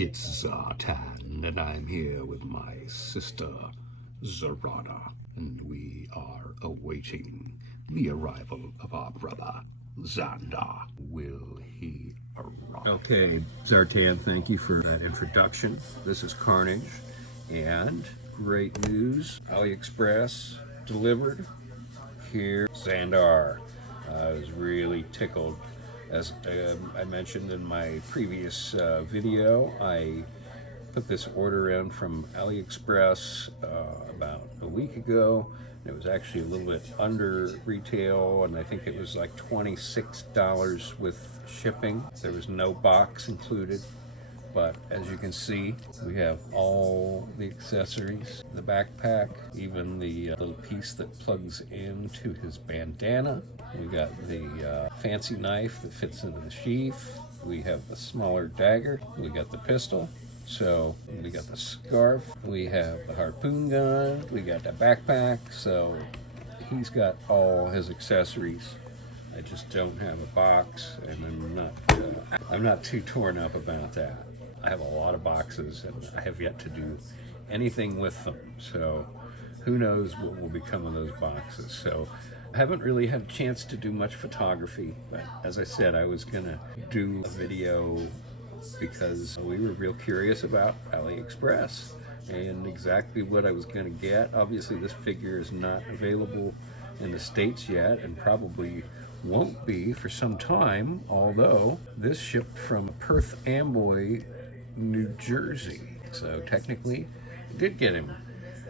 It's Zartan, and I'm here with my sister, Zarana, and we are awaiting the arrival of our brother, Zandar. Will he arrive? Okay, Zartan, thank you for that introduction. This is Carnage, and great news, AliExpress delivered here, Zandar. I was really tickled. As I mentioned in my previous video, I put this order in from AliExpress about a week ago. It was actually a little bit under retail, and I think it was like $26 with shipping. There was no box included, but as you can see, we have all the accessories, the backpack, even the little piece that plugs into his bandana. We got the fancy knife that fits into the sheath. We have the smaller dagger. We got the pistol. So we got the scarf. We have the harpoon gun. We got the backpack. So he's got all his accessories. I just don't have a box, and I'm not too torn up about that. I have a lot of boxes, and I have yet to do anything with them. So who knows what will become of those boxes. So I haven't really had a chance to do much photography, but as I said, I was gonna do a video because we were real curious about AliExpress and exactly what I was gonna get. Obviously, this figure is not available in the States yet, and probably won't be for some time, although this shipped from Perth Amboy, New Jersey. So technically, I did get him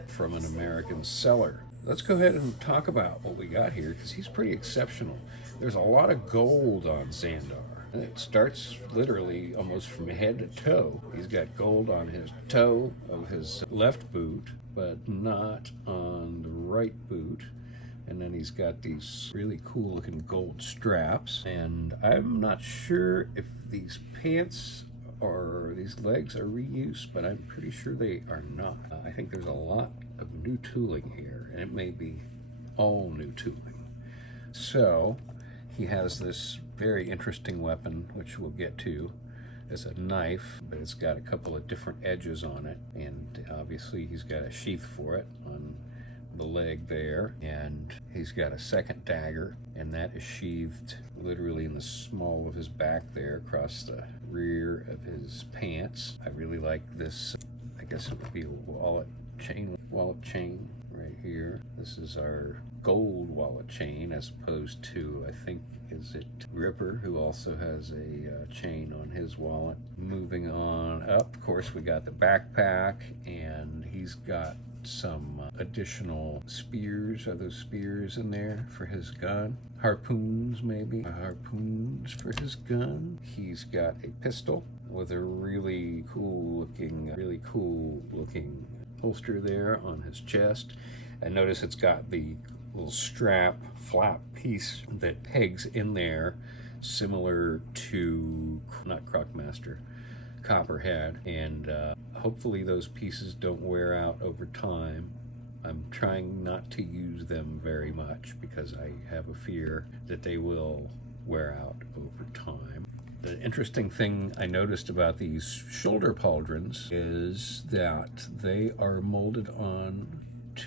from an American seller. Let's go ahead and talk about what we got here, because he's pretty exceptional. There's a lot of gold on Zandar. And it starts literally almost from head to toe. He's got gold on his toe of his left boot, but not on the right boot. And then he's got these really cool looking gold straps. And I'm not sure if these pants or these legs are reused, but I'm pretty sure they are not. I think there's a lot of new tooling here, and it may be all new tooling. So he has this very interesting weapon, which we'll get to. It's a knife, but it's got a couple of different edges on it, and obviously he's got a sheath for it on the leg there, and he's got a second dagger, and that is sheathed literally in the small of his back there across the rear of his pants. I really like this. I guess it would be a wallet chain right here. This is our gold wallet chain, as opposed to, I think, is it Ripper, who also has a chain on his wallet. Moving on up, of course, we got the backpack, and he's got some additional spears. Are those spears in there for his gun? Harpoons, maybe? Harpoons for his gun. He's got a pistol with a really cool looking holster there on his chest. And notice it's got the little flap piece that pegs in there, similar to, not Crockmaster, Copperhead, and hopefully those pieces don't wear out over time. I'm trying not to use them very much because I have a fear that they will wear out over time. The interesting thing I noticed about these shoulder pauldrons is that they are molded on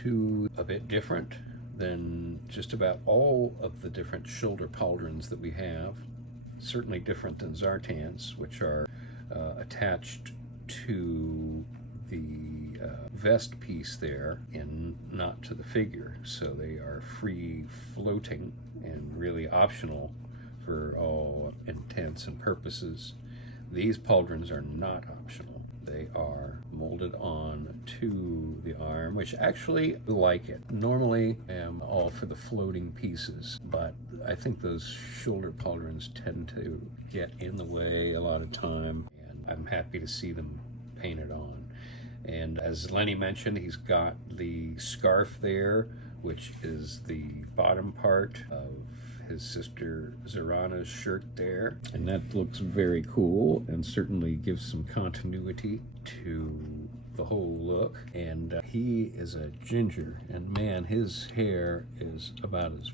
to a bit different than just about all of the different shoulder pauldrons that we have. Certainly different than Zartan's, which are attached to the vest piece there and not to the figure. So they are free floating and really optional for all intents and purposes. These pauldrons are not optional. They are molded on to the arm, which actually I like it. Normally I am all for the floating pieces, but I think those shoulder pauldrons tend to get in the way a lot of time, and I'm happy to see them painted on. And as Lenny mentioned, he's got the scarf there, which is the bottom part of his sister Zarana's shirt there, and that looks very cool and certainly gives some continuity to the whole look. And he is a ginger, and man, his hair is about as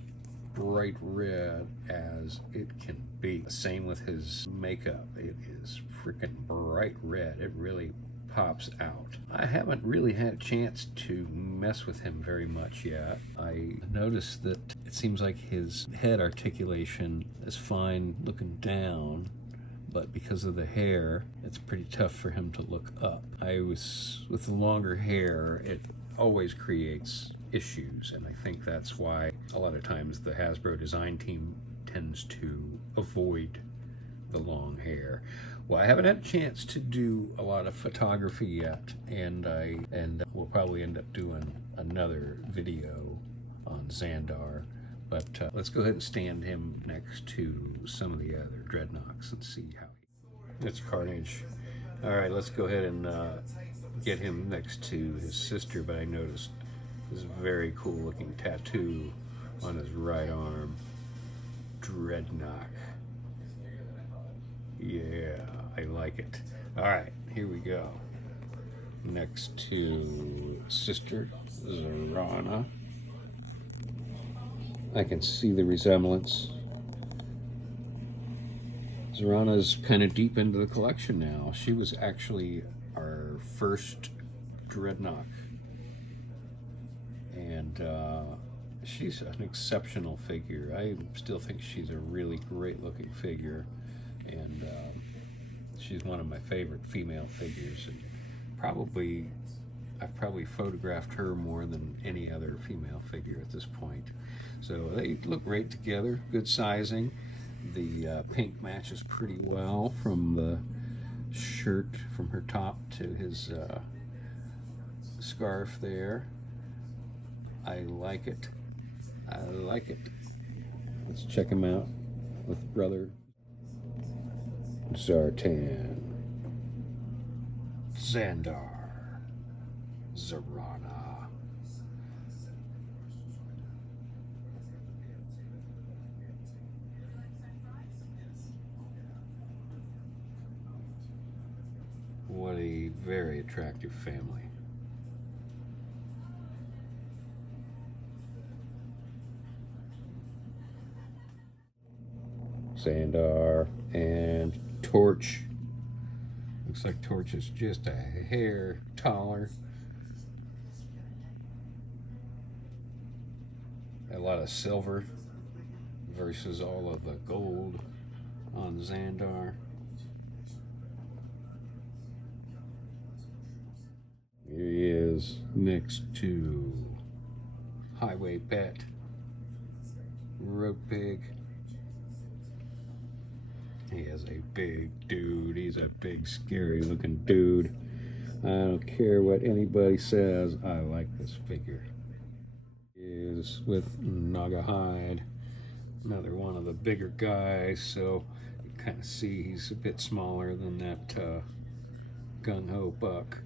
bright red as it can be. Same with his makeup. It is freaking bright red. It really pops out. I haven't really had a chance to mess with him very much yet. I noticed that it seems like his head articulation is fine looking down, but because of the hair, it's pretty tough for him to look up. With the longer hair, it always creates issues, and I think that's why a lot of times the Hasbro design team tends to avoid the long hair. Well, I haven't had a chance to do a lot of photography yet, and we'll probably end up doing another video on Zandar, but let's go ahead and stand him next to some of the other Dreadnoks and see how it's Carnage. All right, let's go ahead and get him next to his sister, but I noticed this very cool looking tattoo on his right arm. Dreadnok. Yeah, I like it. All right, here we go. Next to sister Zarana. I can see the resemblance. Zarana's kind of deep into the collection now. She was actually our first Dreadnok, and she's an exceptional figure. I still think she's a really great looking figure, and she's one of my favorite female figures, and I've probably photographed her more than any other female figure at this point. So they look great together, good sizing. The pink matches pretty well from the shirt, from her top to his scarf there. I like it. I like it. Let's check him out with brother Zartan. Zandar. Zarana. What a very attractive family. Zandar and Torch. Looks like Torch is just a hair taller. A lot of silver versus all of the gold on Zandar. Here he is next to Highway Pet, Road Pig. He is a big dude. He's a big, scary looking dude. I don't care what anybody says. I like this figure. He is with Naga Hide, another one of the bigger guys. So you kind of see he's a bit smaller than that Gung Ho Buck,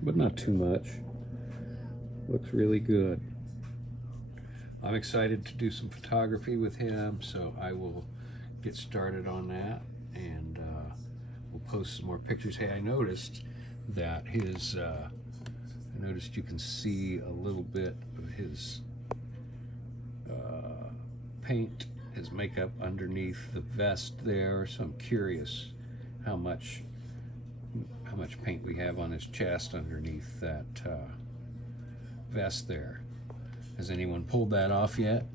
but not too much. Looks really good. I'm excited to do some photography with him, so I will get started on that, and we'll post some more pictures. Hey, I noticed that his, I noticed you can see a little bit of his paint, his makeup underneath the vest there, so I'm curious how much paint we have on his chest underneath that vest there. Has anyone pulled that off yet?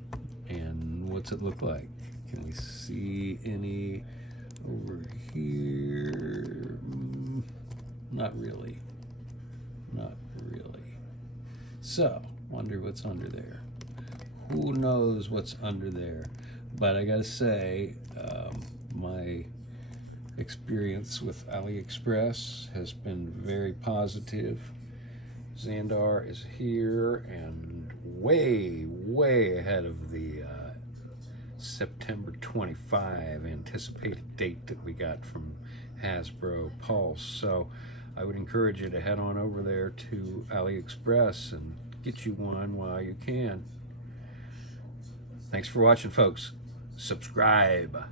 And what's it look like? Can we see any over here? Not really. Not really. So, wonder what's under there. Who knows what's under there? But I gotta say, my experience with AliExpress has been very positive. Zandar is here and way ahead of the September 25 anticipated date that we got from Hasbro Pulse. So I would encourage you to head on over there to AliExpress and get you one while you can. Thanks for watching, folks. Subscribe.